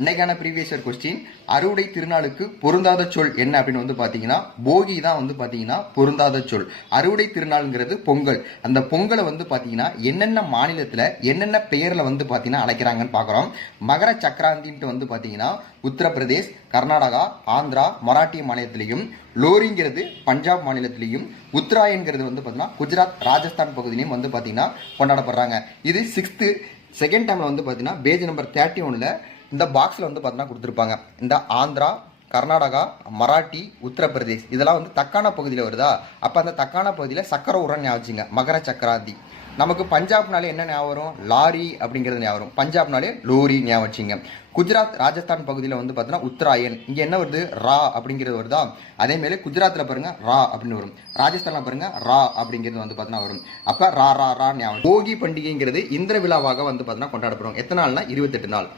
இன்னைக்கான previous year question அறுவடை திருநாளுக்கு பொருந்தாத சொல் என்ன அப்படின்னு வந்து பாத்தீங்கன்னா போகி தான் வந்து பாத்தீங்கன்னா பொருந்தாத சொல். அறுவடை திருநாளுங்கிறது பொங்கல். அந்த பொங்கலை வந்து பாத்தீங்கன்னா என்னென்ன மாநிலத்துல என்னென்ன பெயர்ல வந்து பாத்தீங்கன்னா அழைக்கிறாங்கன்னு பாக்குறோம். மகர சக்கராந்தின்ட்டு வந்து பாத்தீங்கன்னா உத்தரப்பிரதேஷ், கர்நாடகா, ஆந்திரா, மராட்டிய மாநிலத்திலையும், லோரிங்கிறது பஞ்சாப் மாநிலத்திலையும், உத்தராயன்கிறது வந்து பாத்தீங்கன்னா குஜராத், ராஜஸ்தான் பகுதியிலையும் வந்து பாத்தீங்கன்னா கொண்டாடப்படுறாங்க. இது செகண்ட் டைம்ல வந்து பாத்தீங்கன்னா பேஜ் நம்பர் 31ல இந்த பாக்ஸ்ல வந்து பாத்தீங்கன்னா கொடுத்துருப்பாங்க. இந்த ஆந்திரா, கர்நாடகா, மராட்டி, உத்தரப்பிரதேஷ் இதெல்லாம் வந்து தக்கான பகுதியில் வருதா. அப்போ அந்த தக்கான பகுதியில் சக்கர உரம் ஞாபகம். மகர சக்கராந்தி. நமக்கு பஞ்சாப்னாலே என்ன ஞாபகம் வரும்? லாரி அப்படிங்கிறது ஞாபகம் வரும். பஞ்சாப்னாலே லோரி ஞாபகம். குஜராத், ராஜஸ்தான் பகுதியில் வந்து பார்த்தீங்கன்னா உத்தராயன். இங்கே என்ன வருது? ரா அப்படிங்கிறது வருதா. அதே மாதிரி குஜராத்தில் பாருங்க ரா அப்படின்னு வரும். ராஜஸ்தானில் பாருங்க ரா அப்படிங்கிறது வந்து பார்த்தீங்கன்னா வரும். அப்போ ரா ரா ரா ஞாபகம். போகி பண்டிகைங்கிறது இந்திர விழாவாக வந்து பார்த்தீங்கன்னா கொண்டாடப்படும். எத்தனை நாள்னா 28 நாள்.